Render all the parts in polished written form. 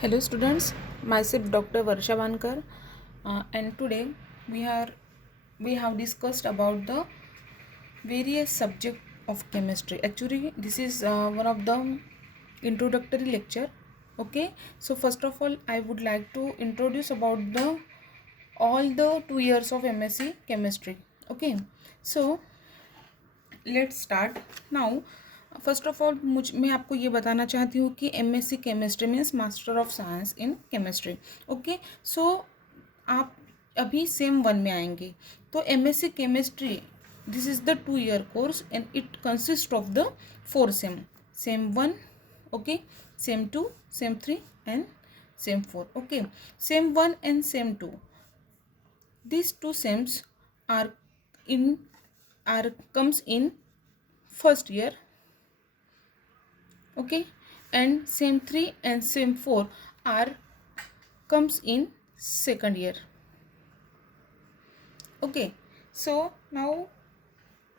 Hello students, myself Dr. Varsha Vankar, and today we are we have discussed about the various subject of chemistry. Actually, this is one of the introductory lecture. Okay, so first of all, I would like to introduce about the all the 2 years of MSc chemistry. Okay, so let's start now. First of all मैं आपको ये बताना चाहती हूँ कि MSc chemistry means master of science in chemistry. Okay, so आप अभी sem one में आएंगे. तो MSc chemistry this is the 2 year course and it consist of the 4 sem. Sem one, okay, sem two, sem three and sem four. Okay, sem one and sem two, these two sems are in are comes in first year. Okay, and same 3 and same 4 are comes in second year. Okay, so now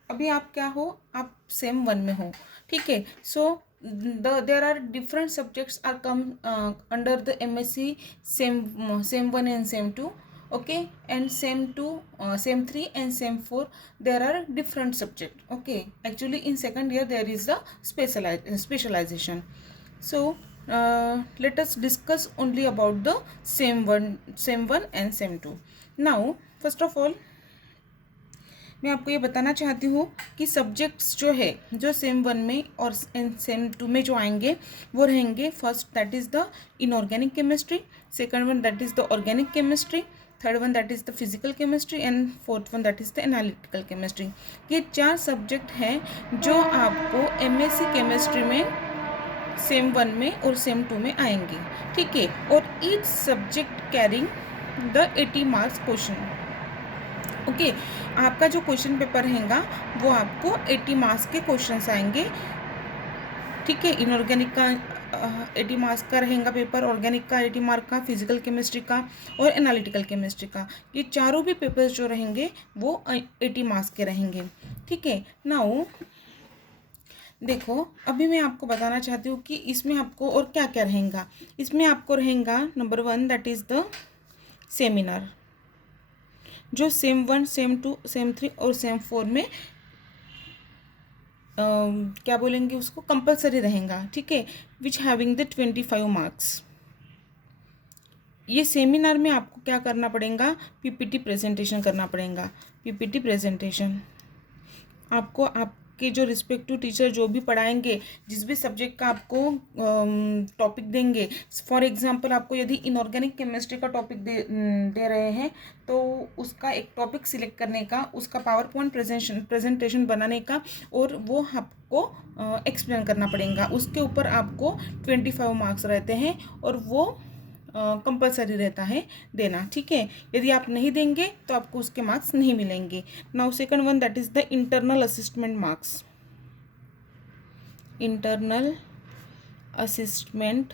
अभी आप क्या हो, आप same one में हो. ठीक है, so there are different subjects are come under the MSc sem one and sem two. Okay, and same 2, same 3 and same 4, there are different subject. Okay, actually in second year there is the specialization. So let us discuss only about the same one and same 2. Now first of all मैं आपको ये बताना चाहती हूँ कि subjects जो है जो सेम वन में और सेम टू में जो आएंगे वो रहेंगे. First that is the inorganic chemistry, second one that is the organic chemistry, third one that is the physical chemistry and fourth one that is the analytical chemistry. ये 4 subject हैं जो आपको MSc chemistry में same one में और same to में आएंगे. ठीक है, और each subject carrying the 80 marks question. Okay, आपका जो क्वेश्चन पेपर रहेगा वो आपको 80 मार्क्स के क्वेश्चंस आएंगे. ठीक है, इनऑर्गेनिक का 80 मार्क्स का रहेगा पेपर, ऑर्गेनिक का 80 मार्क का, फिजिकल केमिस्ट्री का और एनालिटिकल केमिस्ट्री का. ये चारों भी पेपर्स जो रहेंगे वो 80 मार्क्स के रहेंगे. ठीक है, नाउ देखो अभी मैं आपको बताना चाहती हूँ कि इसमें आपको और क्या क्या रहेगा. इसमें आपको रहेगा number 1 that is the seminar, जो सेम 1, सेम 2, सेम 3 और सेम 4 में क्या बोलेंगे उसको कंपलसरी रहेगा. ठीक है, विच हैविंग द 25 मार्क्स. ये सेमिनार में आपको क्या करना पड़ेगा, पीपीटी प्रेजेंटेशन करना पड़ेगा. पीपीटी प्रेजेंटेशन आपको आपके जो रिस्पेक्टिव टीचर जो भी पढ़ाएंगे, जिस भी सब्जेक्ट का आपको टॉपिक देंगे, फॉर एग्जांपल आपको यदि इनऑर्गेनिक केमिस्ट्री का टॉपिक दे रहे हैं तो उसका एक टॉपिक सिलेक्ट करने का, उसका पावर पॉइंट प्रेजेंटेशन बनाने का और वो आपको एक्सप्लेन करना पड़ेगा. उसके ऊपर आपको 25 मार्क्स रहते हैं और वो कंपलसरी रहता है देना. ठीक है, यदि आप नहीं देंगे तो आपको उसके मार्क्स नहीं मिलेंगे. Now second one that is the internal असिस्टमेंट marks. Internal असिस्टमेंट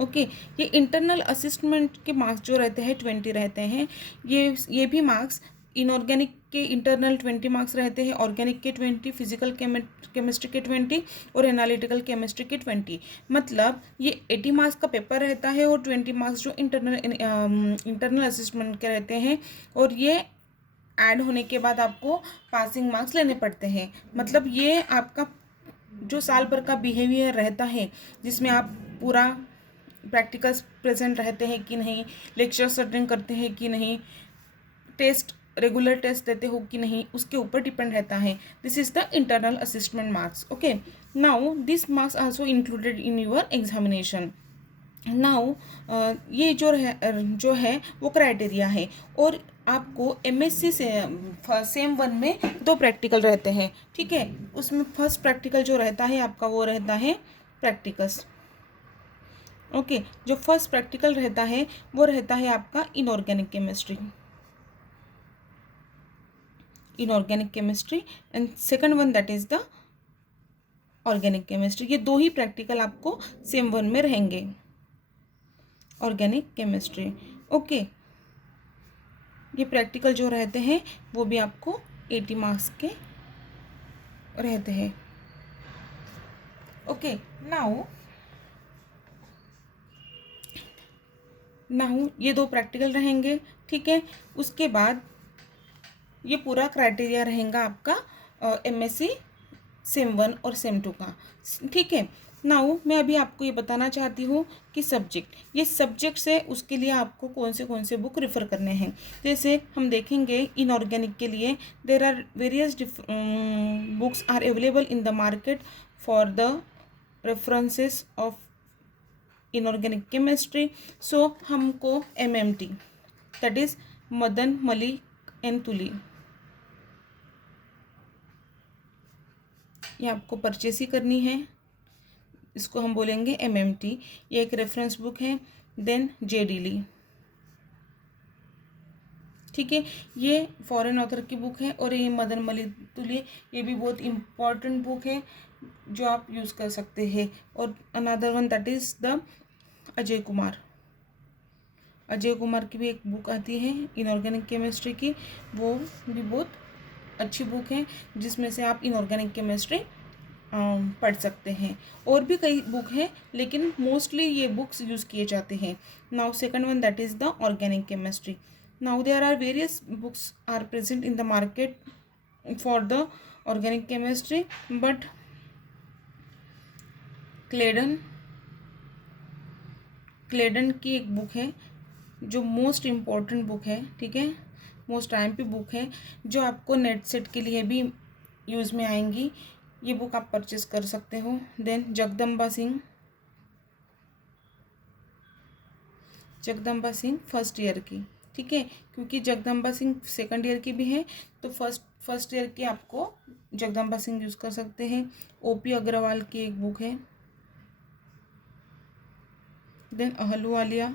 okay, ये इंटरनल असिस्टमेंट के मार्क्स जो रहते हैं 20 रहते हैं. ये भी मार्क्स इनऑर्गेनिक के इंटरनल 20 मार्क्स रहते हैं, ऑर्गेनिक के 20, फिजिकल केमिस्ट्री के 20 और एनालिटिकल केमिस्ट्री के 20. मतलब ये 80 मार्क्स का पेपर रहता है और 20 मार्क्स जो इंटरनल असिस्टमेंट के रहते हैं, और ये ऐड होने के बाद आपको पासिंग मार्क्स लेने पड़ते हैं. मतलब ये आपका जो साल भर का बिहेवियर रहता है, जिसमें आप पूरा प्रैक्टिकल्स प्रेजेंट रहते हैं कि नहीं, लेक्चर्स अटेंड करते हैं कि नहीं, टेस्ट रेगुलर टेस्ट देते हो कि नहीं, उसके ऊपर डिपेंड रहता है. This is the internal असिस्टमेंट marks. Okay, now this marks also included in your examination. Now ये जो है वो क्राइटेरिया है. और आपको एमएससी से सेम वन में 2 प्रैक्टिकल रहते हैं. ठीक है, उसमें फर्स्ट प्रैक्टिकल जो रहता है आपका वो रहता है प्रैक्टिकस. ओके, जो फर्स्ट प्रैक्टिकल रहता है वो रहता है आपका inorganic chemistry and second one that is the organic chemistry. ये 2 ही प्रैक्टिकल आपको सेम वन में रहेंगे, ऑर्गेनिक केमिस्ट्री. ओके, ये प्रैक्टिकल जो रहते हैं वो भी आपको 80 मार्क्स के रहते हैं। ओके, नाउ ये 2 प्रैक्टिकल रहेंगे, ठीक है। उसके बाद ये पूरा क्राइटेरिया रहेगा आपका एमएससी सेम 1 और सेम 2 का, ठीक है। नाउ मैं अभी आपको ये बताना चाहती हूँ कि ये सब्जेक्ट्स है, उसके लिए आपको कौन से बुक रेफ़र करने हैं। जैसे हम देखेंगे इनऑर्गेनिक के लिए there are various books are available in the market for the references of inorganic chemistry. So हमको MMT that is Madan Malik and Tuli, ये आपको परचेस ही करनी है। इसको हम बोलेंगे MMT। ये एक रेफरेंस बुक है। देन JD ली, ठीक है, ये फॉरेन ऑथर की बुक है। और ये मदन मलिक तुली, ये भी बहुत इम्पॉर्टेंट बुक है जो आप यूज़ कर सकते हैं। और another one that is the Ajay Kumar की भी एक बुक आती है इनऑर्गेनिक केमिस्ट्री की, वो भी बहुत अच्छी बुक है जिसमें से आप इनऑर्गेनिक केमिस्ट्री पढ़ सकते हैं। और भी कई बुक हैं लेकिन मोस्टली ये बुक्स यूज़ किए जाते हैं। Now second one that is the organic chemistry. Now there are various books are present in the market for the organic chemistry, but Clayden की एक बुक है जो मोस्ट इम्पॉर्टेंट बुक है, ठीक है, मोस्ट टाइम पे बुक है जो आपको नेट सेट के लिए भी यूज़ में आएंगी। ये बुक आप परचेस कर सकते हो। Then Jagdamba Singh first year की, ठीक है, क्योंकि जगदम्बा सिंह सेकंड ईयर की भी है तो फर्स्ट ईयर की आपको जगदम्बा सिंह यूज़ कर सकते हैं। OP अग्रवाल की एक बुक है। देन अहलूवालिया,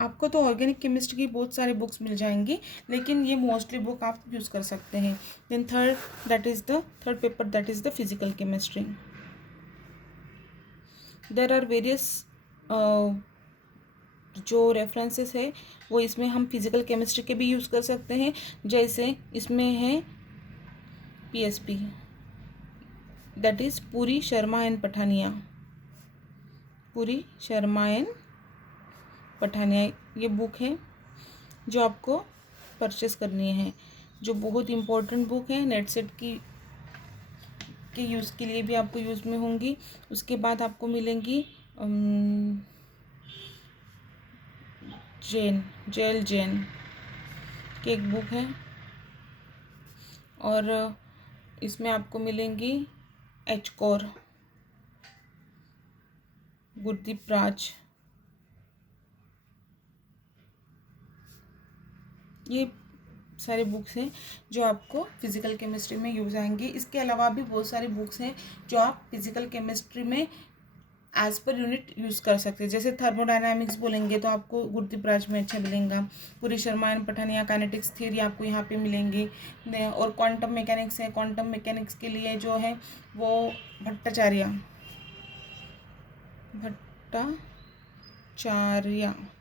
आपको तो ऑर्गेनिक केमिस्ट्री की बहुत सारी बुक्स मिल जाएंगी लेकिन ये मोस्टली बुक आप यूज़ कर सकते हैं। Then third paper that is the physical chemistry. There are various जो रेफरेंसेस है वो इसमें हम फिजिकल केमिस्ट्री के भी यूज़ कर सकते हैं। जैसे इसमें है PSP that is Puri Sharma and Pathania, ये बुक है जो आपको परचेस करनी है, जो बहुत इम्पोर्टेंट बुक है नेट सेट के यूज़ के लिए भी आपको यूज़ में होंगी। उसके बाद आपको मिलेंगी जैन की एक बुक है। और इसमें आपको मिलेंगी एचकोर, गुरदीप राज, ये सारे बुक्स हैं जो आपको फिज़िकल केमिस्ट्री में यूज़ आएंगी। इसके अलावा भी बहुत सारी बुक्स हैं जो आप फिज़िकल केमिस्ट्री में एज पर यूनिट यूज़ कर सकते हैं। जैसे थर्मोडायनामिक्स बोलेंगे तो आपको गुरदीप राज में अच्छा मिलेगा। पूरी Sharma and Pathania kinetics theory आपको यहाँ पे मिलेंगी। और क्वांटम मैकेनिक्स है, क्वांटम मैकेनिक्स के लिए जो है वो भट्टाचार्य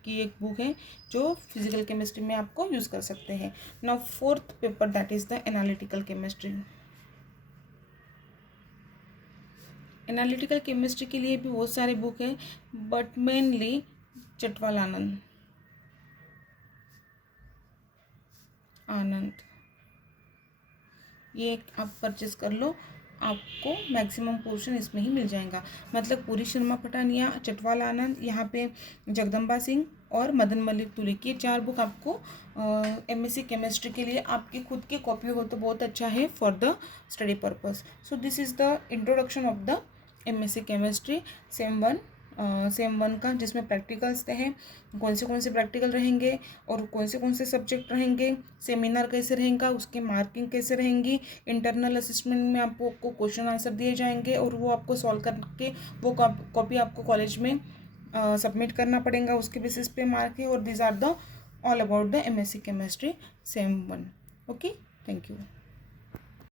की एक बुक है जो फिजिकल केमिस्ट्री में आपको यूज़ कर सकते हैं। Now fourth paper that is the analytical chemistry. Analytical chemistry के लिए भी बहुत सारे बुक है बट मेनली चटवाल आनंद ये आप परचेस कर लो, आपको मैक्सिमम पोर्शन इसमें ही मिल जाएगा। मतलब पूरी शर्मा पठानिया, चटवाल आनंद, यहाँ पे जगदम्बा सिंह और मदन मलिक तुली की 4 बुक आपको MSc केमिस्ट्री के लिए आपकी खुद की कॉपी हो तो बहुत अच्छा है for the study purpose. So this is the introduction of the MSc chemistry same one का, जिसमें प्रैक्टिकल्स हैं, कौन से प्रैक्टिकल रहेंगे और कौन से सब्जेक्ट रहेंगे, सेमिनार कैसे रहेगा, उसकी मार्किंग कैसे रहेंगी, इंटरनल असेसमेंट में आपको क्वेश्चन आंसर दिए जाएंगे और वो आपको सॉल्व करके वो कॉपी आपको कॉलेज में सबमिट करना पड़ेगा, उसके बेसिस पे मार्क है। और this are the all about the MSc chemistry sem 1। Okay, thank you.